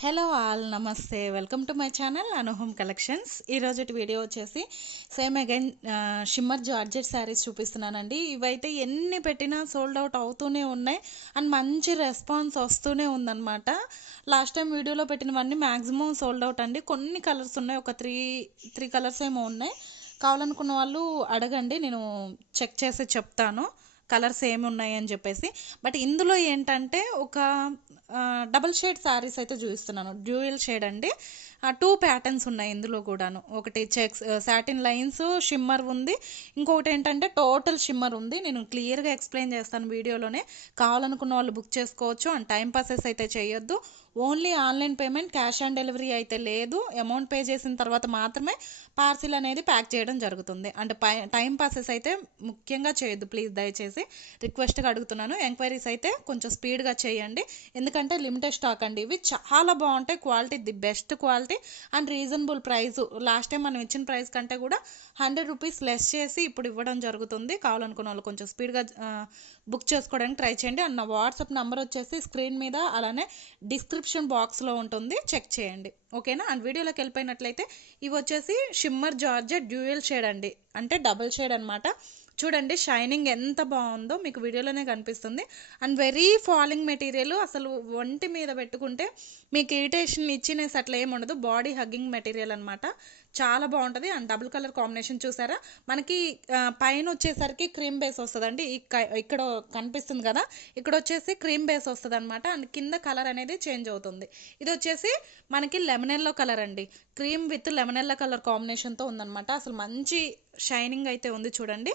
Hello all నమస్తే welcome to my channel Anu home collections. ఈరోజు video వచ్చేసి same again shimmer georgette saris చూపిస్తున్నానండి. ఇవైతే ఎన్ని పెట్టినా సోల్డ్ అవుట్ అవుతూనే ఉన్నాయి అండ్ మంచి రెస్పాన్స్ వస్తూనే ఉందన్నమాట. లాస్ట్ టైం వీడియోలో పెట్టినవన్నీ మ్యాక్సిమం సోల్డ్ అవుట్ అండి. కొన్ని కలర్స్ ఉన్నాయి, ఒక త్రీ కలర్స్ ఏమో ఉన్నాయి. కావాలనుకున్న వాళ్ళు అడగండి, నేను చెక్ చేసి చెప్తాను కలర్స్ ఏమి ఉన్నాయి అని చెప్పేసి. బట్ ఇందులో ఏంటంటే ఒక డబుల్ షేడ్ శారీస్ అయితే చూపిస్తున్నాను. డ్యూయల్ షేడ్ అండి. టూ ప్యాటర్న్స్ ఉన్నాయి ఇందులో కూడాను. ఒకటి చెక్స్ సాటిన్ లైన్స్ షిమ్మర్ ఉంది, ఇంకొకటి ఏంటంటే టోటల్ షిమ్మర్ ఉంది. నేను క్లియర్గా ఎక్స్ప్లెయిన్ చేస్తాను వీడియోలోనే. కావాలనుకున్న వాళ్ళు బుక్ చేసుకోవచ్చు అండ్ టైం పాసెస్ అయితే చేయొద్దు. Only online payment, cash on delivery అయితే లేదు. అమౌంట్ పే చేసిన తర్వాత మాత్రమే పార్సిల్ అనేది ప్యాక్ చేయడం జరుగుతుంది. అంటే టైం పాసెస్ అయితే ముఖ్యంగా చేయొద్దు ప్లీజ్, దయచేసి రిక్వెస్ట్గా అడుగుతున్నాను. ఎంక్వైరీస్ అయితే కొంచెం స్పీడ్గా చేయండి, ఎందుకంటే లిమిటెడ్ స్టాక్ అండి. ఇవి చాలా బాగుంటాయి, quality the best quality and reasonable price. Last time మనం ఇచ్చిన ప్రైస్ కంటే కూడా 100 రూపీస్ లెస్ చేసి ఇప్పుడు ఇవ్వడం జరుగుతుంది. కావాలనుకున్న వాళ్ళు కొంచెం స్పీడ్గా బుక్ చేసుకోవడానికి ట్రై చేయండి. అండ్ నా వాట్సాప్ నెంబర్ వచ్చేసి స్క్రీన్ మీద అలానే డిస్క్రిప్షన్ బాక్స్లో ఉంటుంది, చెక్ చేయండి ఓకేనా. అండ్ వీడియోలోకి వెళ్ళిపోయినట్లయితే ఇవి వచ్చేసి షిమ్మర్ జార్జెట్ డ్యూయల్ షేడ్ అండి, అంటే డబుల్ షేడ్ అనమాట. చూడండి షైనింగ్ ఎంత బాగుందో మీకు వీడియోలోనే కనిపిస్తుంది. అండ్ వెరీ ఫాలింగ్ మెటీరియల్, అసలు ఒంటి మీద పెట్టుకుంటే మీకు ఇరిటేషన్ ఇచ్చినెస్ అట్లా ఏమి ఉండదు. బాడీ హగ్గింగ్ మెటీరియల్ అనమాట, చాలా బాగుంటుంది. అండ్ డబుల్ కలర్ కాంబినేషన్ చూసారా, మనకి పైన వచ్చేసరికి క్రీమ్ బేస్ వస్తుందండి. ఇక్కడ కనిపిస్తుంది కదా, ఇక్కడ వచ్చేసి క్రీమ్ బేస్ వస్తుంది అనమాట. అండ్ కింద కలర్ అనేది చేంజ్ అవుతుంది. ఇది వచ్చేసి మనకి లెమన్ ఎల్లో కలర్ అండి, cream with lemon yellow colour కాంబినేషన్తో ఉందన్నమాట. అసలు మంచి షైనింగ్ అయితే ఉంది చూడండి.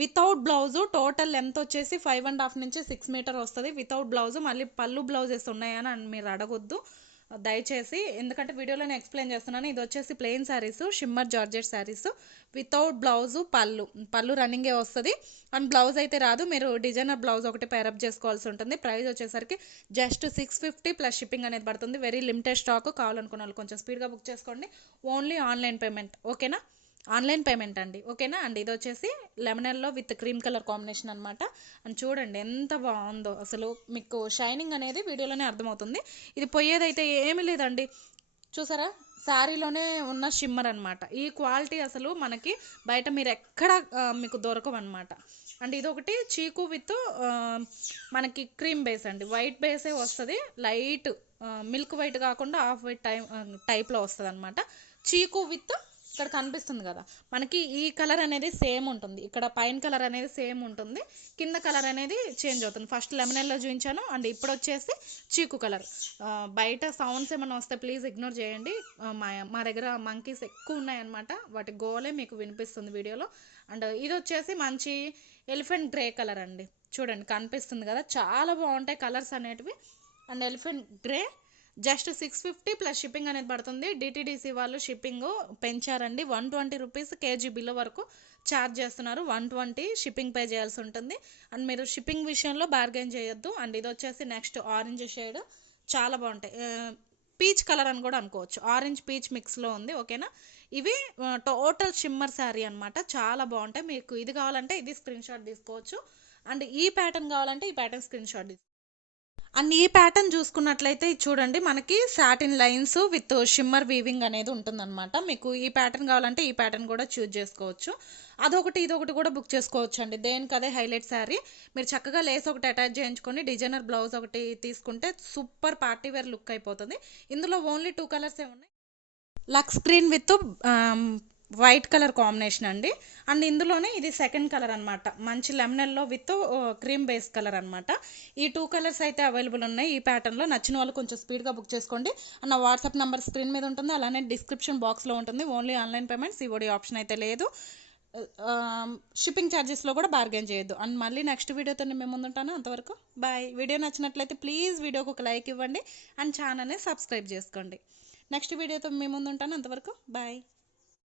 వితౌట్ బ్లౌజు టోటల్ లెంత్ వచ్చేసి 5.5 నుంచి 6 మీటర్ వస్తుంది వితౌట్ బ్లౌజు. మళ్ళీ పళ్ళు బ్లౌజెస్ ఉన్నాయని మీరు అడగొద్దు దయచేసి, ఎందుకంటే వీడియోలోనే ఎక్స్ప్లెయిన్ చేస్తున్నాను. ఇది వచ్చేసి plain saris, shimmer georgette saris without blouse. పళ్ళు రన్నింగే వస్తుంది అండ్ బ్లౌజ్ అయితే రాదు. మీరు డిజైనర్ బ్లౌజ్ ఒకటి పేరప్ చేసుకోవాల్సి ఉంటుంది. ప్రైస్ వచ్చేసరికి జస్ట్ 650 ప్లస్ షిప్పింగ్ అనేది పడుతుంది. Very limited stock. కావాలనుకున్న వాళ్ళు కొంచెం స్పీడ్గా బుక్ చేసుకోండి. ఓన్లీ ఆన్లైన్ పేమెంట్ ఓకేనా, ఆన్లైన్ పేమెంట్ అండి ఓకేనా. అండ్ ఇది వచ్చేసి lemon yellow with cream colour combination అనమాట. అండ్ చూడండి ఎంత బాగుందో, అసలు మీకు షైనింగ్ అనేది వీడియోలోనే అర్థమవుతుంది. ఇది పోయేదైతే ఏమీ లేదండి, చూసారా శారీలోనే ఉన్న షిమ్మర్ అనమాట. ఈ క్వాలిటీ అసలు మనకి బయట మీరు ఎక్కడ మీకు దొరకవు అనమాట. అండ్ ఇదొకటి చీకు విత్ మనకి క్రీమ్ బేస్ అండి, వైట్ బేసే వస్తుంది. లైట్ మిల్క్ వైట్ కాకుండా ఆఫ్ వైట్ టైప్లో వస్తుంది అనమాట. చీకు విత్ ఇక్కడ కనిపిస్తుంది కదా మనకి, ఈ కలర్ అనేది సేమ్ ఉంటుంది. ఇక్కడ పైన కలర్ అనేది సేమ్ ఉంటుంది, కింద కలర్ అనేది చేంజ్ అవుతుంది. ఫస్ట్ లెమన్ ఎల్లో చూపించాను అండ్ ఇప్పుడు వచ్చేసి చీకు కలర్. బయట సౌండ్స్ ఏమైనా వస్తే ప్లీజ్ ఇగ్నోర్ చేయండి. మా దగ్గర మంకీస్ ఎక్కువ ఉన్నాయన్నమాట, వాటి గోలే మీకు వినిపిస్తుంది వీడియోలో. అండ్ ఇది వచ్చేసి మంచి ఎలిఫెంట్ గ్రే కలర్ అండి, చూడండి కనిపిస్తుంది కదా, చాలా బాగుంటాయి కలర్స్ అనేటివి. And elephant grey just 650 plus shipping అనేది పడుతుంది. డిటీడీసీ వాళ్ళు షిప్పింగ్ పెంచారండి, 120 రూపీస్ కేజీ బిలో వరకు ఛార్జ్ చేస్తున్నారు. 120 షిప్పింగ్ పే చేయాల్సి ఉంటుంది. అండ్ మీరు షిప్పింగ్ విషయంలో బార్గెన్ చేయొద్దు. అండ్ ఇది వచ్చేసి నెక్స్ట్ ఆరెంజ్ షేడ్, చాలా బాగుంటాయి. పీచ్ కలర్ అని కూడా అనుకోవచ్చు, ఆరెంజ్ పీచ్ మిక్స్లో ఉంది ఓకేనా. ఇవి టోటల్ షిమ్మర్ శారీ అనమాట, చాలా బాగుంటాయి. మీకు ఇది కావాలంటే ఇది స్క్రీన్ షాట్ తీసుకోవచ్చు. అండ్ ఈ ప్యాటర్న్ కావాలంటే ఈ ప్యాటర్న్ స్క్రీన్ షాట్ తీసుకోవచ్చు. అండ్ ఈ ప్యాటర్న్ చూసుకున్నట్లయితే చూడండి మనకి satin lines with shimmer weaving అనేది ఉంటుందన్నమాట. మీకు ఈ ప్యాటర్న్ కావాలంటే ఈ ప్యాటర్న్ కూడా చూజ్ చేసుకోవచ్చు. అదొకటి ఇదొకటి కూడా బుక్ చేసుకోవచ్చు అండి, దేనికి అదే హైలైట్ శారీ. మీరు చక్కగా లేస్ ఒకటి అటాచ్ చేయించుకొని డిజైనర్ బ్లౌజ్ ఒకటి తీసుకుంటే సూపర్ పార్టీ వేర్ లుక్ అయిపోతుంది. ఇందులో ఓన్లీ 2 కలర్స్ ఉన్నాయి, లక్స్ green with white colour combination అండి. అండ్ ఇందులోనే ఇది సెకండ్ కలర్ అనమాట, మంచి lemon yellow with cream base colour అనమాట. ఈ 2 కలర్స్ అయితే అవైలబుల్ ఉన్నాయి ఈ ప్యాటర్న్లో. నచ్చిన వాళ్ళు కొంచెం స్పీడ్గా బుక్ చేసుకోండి. అండ్ నా వాట్సాప్ నెంబర్ స్క్రీన్ మీద ఉంటుంది, అలానే డిస్క్రిప్షన్ బాక్స్లో ఉంటుంది. Only online payment, COD option అయితే లేదు. షిప్పింగ్ ఛార్జెస్లో కూడా బార్గెన్ చేయొద్దు. అండ్ మళ్ళీ నెక్స్ట్ వీడియోతో మేము ముందుంటాను, అంతవరకు బాయ్. వీడియో నచ్చినట్లయితే ప్లీజ్ వీడియోకి ఒక లైక్ ఇవ్వండి అండ్ ఛానల్ని సబ్స్క్రైబ్ చేసుకోండి. నెక్స్ట్ వీడియోతో మేము ముందుంటాను, అంతవరకు బాయ్.